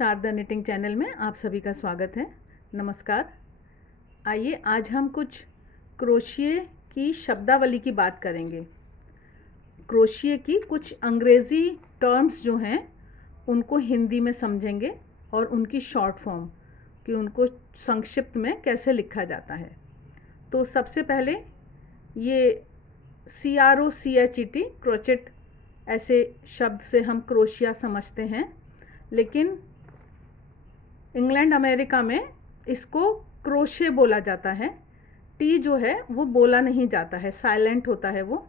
Sharda knitting channel में आप सभी का स्वागत है। नमस्कार। आइए आज हम कुछ क्रोशिये की शब्दावली की बात करेंगे। क्रोशिये की कुछ अंग्रेज़ी टर्म्स जो हैं उनको हिंदी में समझेंगे और उनकी शॉर्ट फॉर्म कि उनको संक्षिप्त में कैसे लिखा जाता है। तो सबसे पहले ये CROCHET क्रोचेट ऐसे शब्द से हम क्रोशिया समझते हैं, लेकिन इंग्लैंड अमेरिका में इसको क्रोशे बोला जाता है। टी जो है वो बोला नहीं जाता है, साइलेंट होता है वो,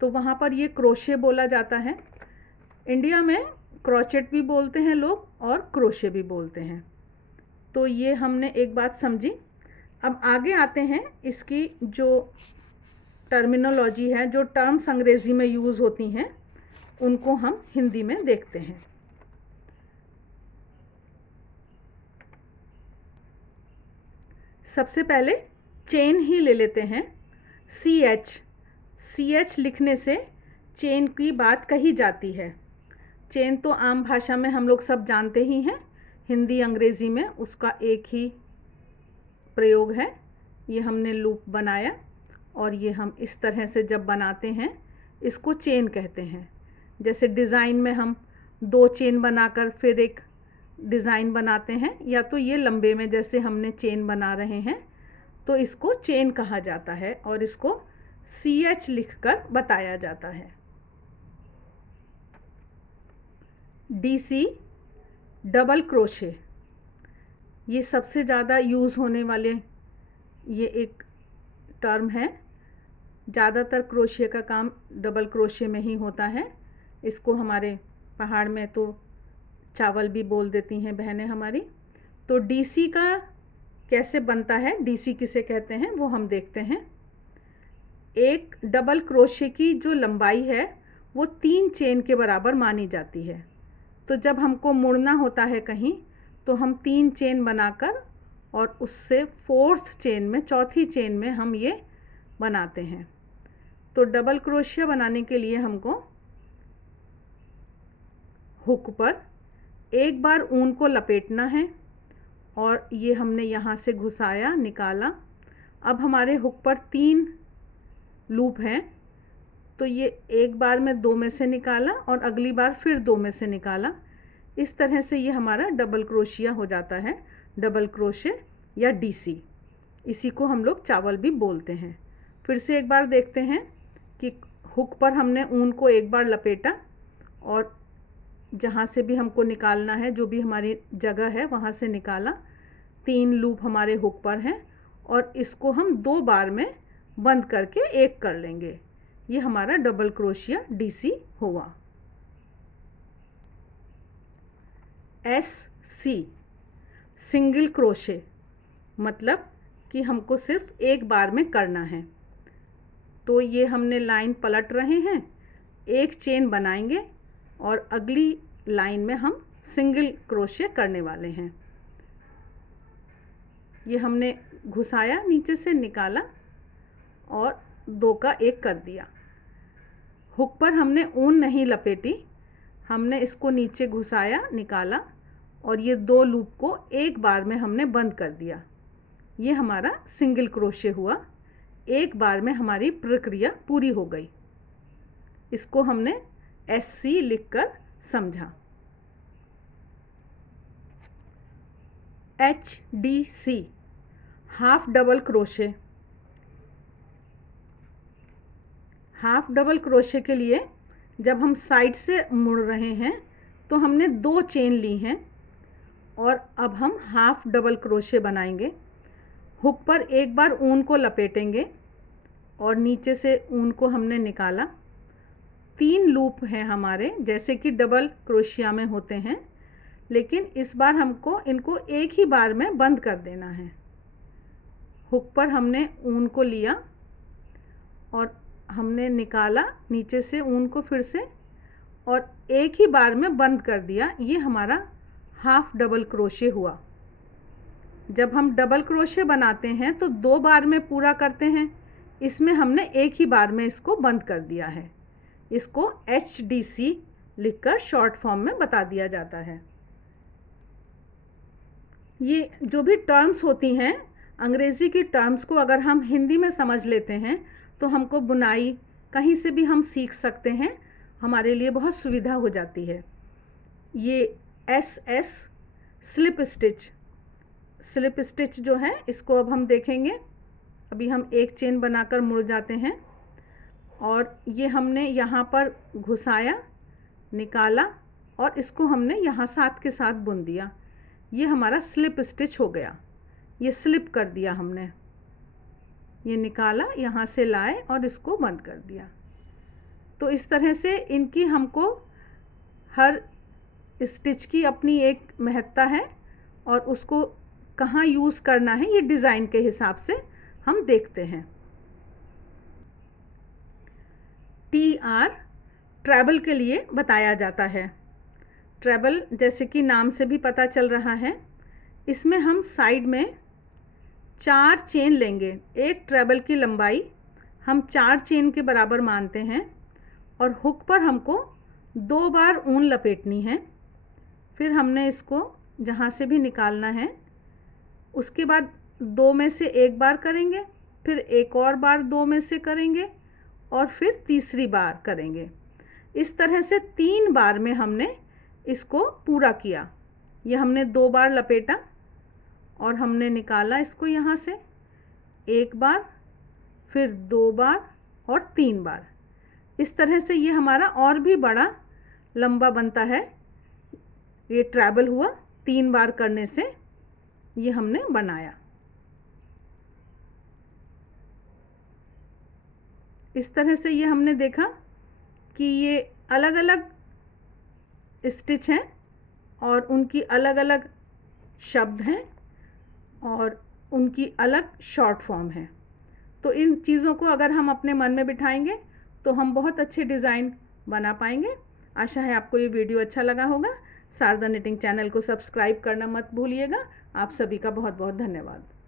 तो वहाँ पर ये क्रोशे बोला जाता है। इंडिया में क्रोचेट भी बोलते हैं लोग और क्रोशे भी बोलते हैं। तो ये हमने एक बात समझी। अब आगे आते हैं, इसकी जो टर्मिनोलॉजी है, जो टर्म्स अंग्रेज़ी में यूज़ होती हैं, उनको हम हिंदी में देखते हैं। सबसे पहले चेन ही ले लेते हैं। CH लिखने से चेन की बात कही जाती है। चेन तो आम भाषा में हम लोग सब जानते ही हैं, हिंदी अंग्रेज़ी में उसका एक ही प्रयोग है। ये हमने लूप बनाया और ये हम इस तरह से जब बनाते हैं इसको चेन कहते हैं। जैसे डिज़ाइन में हम 2 चेन बनाकर फिर एक डिज़ाइन बनाते हैं, या तो ये लंबे में जैसे हमने चेन बना रहे हैं, तो इसको चेन कहा जाता है और इसको CH लिखकर बताया जाता है। DC डबल क्रोशे, ये सबसे ज़्यादा यूज़ होने वाले ये एक टर्म है। ज़्यादातर क्रोशे का काम डबल क्रोशे में ही होता है। इसको हमारे पहाड़ में तो चावल भी बोल देती हैं बहनें हमारी। तो DC का कैसे बनता है, DC किसे कहते हैं, वो हम देखते हैं। एक डबल क्रोशे की जो लंबाई है वो 3 चेन के बराबर मानी जाती है। तो जब हमको मुड़ना होता है कहीं, तो हम 3 चेन बनाकर और उससे 4th चेन में, चौथी चेन में हम ये बनाते हैं। तो डबल क्रोशिया बनाने के लिए हमको हुक पर एक बार ऊन को लपेटना है और ये हमने यहाँ से घुसाया, निकाला। अब हमारे हुक पर 3 लूप हैं, तो ये एक बार में 2 में से निकाला और अगली बार फिर 2 में से निकाला। इस तरह से ये हमारा डबल क्रोशिया हो जाता है, डबल क्रोशे या DC। इसी को हम लोग चावल भी बोलते हैं। फिर से एक बार देखते हैं कि हुक पर हमने ऊन को एक बार लपेटा और जहाँ से भी हमको निकालना है, जो भी हमारी जगह है वहाँ से निकाला। 3 लूप हमारे हुक पर हैं और इसको हम 2 बार में बंद करके एक कर लेंगे। ये हमारा डबल क्रोशिया DC हुआ। SC सिंगल क्रोशे, मतलब कि हमको सिर्फ एक बार में करना है। तो ये हमने लाइन पलट रहे हैं, एक चेन बनाएंगे और अगली लाइन में हम सिंगल क्रोशे करने वाले हैं। ये हमने घुसाया, नीचे से निकाला और 2 का 1 कर दिया। हुक पर हमने ऊन नहीं लपेटी, हमने इसको नीचे घुसाया, निकाला और ये 2 लूप को एक बार में हमने बंद कर दिया। ये हमारा सिंगल क्रोशे हुआ। एक बार में हमारी प्रक्रिया पूरी हो गई। इसको हमने SC लिखकर समझा। HDC half double crochet. Half double crochet के लिए जब हम साइड से मुड़ रहे हैं तो हमने 2 चेन ली हैं और अब हम हाफ डबल क्रोशे बनाएंगे। हुक पर एक बार ऊन को लपेटेंगे और नीचे से ऊन को हमने निकाला। 3 लूप हैं हमारे, जैसे कि डबल क्रोशिया में होते हैं, लेकिन इस बार हमको इनको एक ही बार में बंद कर देना है। हुक पर हमने ऊन को लिया और हमने निकाला नीचे से ऊन को फिर से और एक ही बार में बंद कर दिया। ये हमारा हाफ डबल क्रोशे हुआ। जब हम डबल क्रोशे बनाते हैं तो 2 बार में पूरा करते हैं, इसमें हमने एक ही बार में इसको बंद कर दिया है। इसको HDC लिखकर शॉर्ट फॉर्म में बता दिया जाता है। ये जो भी टर्म्स होती हैं, अंग्रेज़ी की टर्म्स को अगर हम हिंदी में समझ लेते हैं तो हमको बुनाई कहीं से भी हम सीख सकते हैं, हमारे लिए बहुत सुविधा हो जाती है। ये SS स्लिप स्टिच जो है, इसको अब हम देखेंगे। अभी हम एक चेन बनाकर मुड़ जाते हैं और ये हमने यहाँ पर घुसाया, निकाला और इसको हमने यहाँ साथ के साथ बुन दिया। ये हमारा स्लिप स्टिच हो गया। ये स्लिप कर दिया हमने, ये निकाला, यहाँ से लाए और इसको बंद कर दिया। तो इस तरह से इनकी हमको हर स्टिच की अपनी एक महत्ता है और उसको कहाँ यूज़ करना है ये डिज़ाइन के हिसाब से हम देखते हैं। TR ट्रैवल के लिए बताया जाता है। ट्रैवल जैसे कि नाम से भी पता चल रहा है, इसमें हम साइड में 4 चेन लेंगे। एक ट्रैवल की लंबाई हम 4 चेन के बराबर मानते हैं और हुक पर हमको 2 बार ऊन लपेटनी है। फिर हमने इसको जहाँ से भी निकालना है, उसके बाद 2 में से एक बार करेंगे, फिर एक और बार 2 में से करेंगे और फिर तीसरी बार करेंगे। इस तरह से 3 बार में हमने इसको पूरा किया। ये हमने 2 बार लपेटा और हमने निकाला इसको यहाँ से, एक बार, फिर 2 बार और 3 बार। इस तरह से ये हमारा और भी बड़ा लंबा बनता है। ये ट्रैवल हुआ, 3 बार करने से ये हमने बनाया। इस तरह से ये हमने देखा कि ये अलग अलग स्टिच हैं और उनकी अलग अलग शब्द हैं और उनकी अलग शॉर्ट फॉर्म है। तो इन चीज़ों को अगर हम अपने मन में बिठाएंगे तो हम बहुत अच्छे डिज़ाइन बना पाएंगे। आशा है आपको ये वीडियो अच्छा लगा होगा। शारदा निटिंग चैनल को सब्सक्राइब करना मत भूलिएगा। आप सभी का बहुत बहुत धन्यवाद।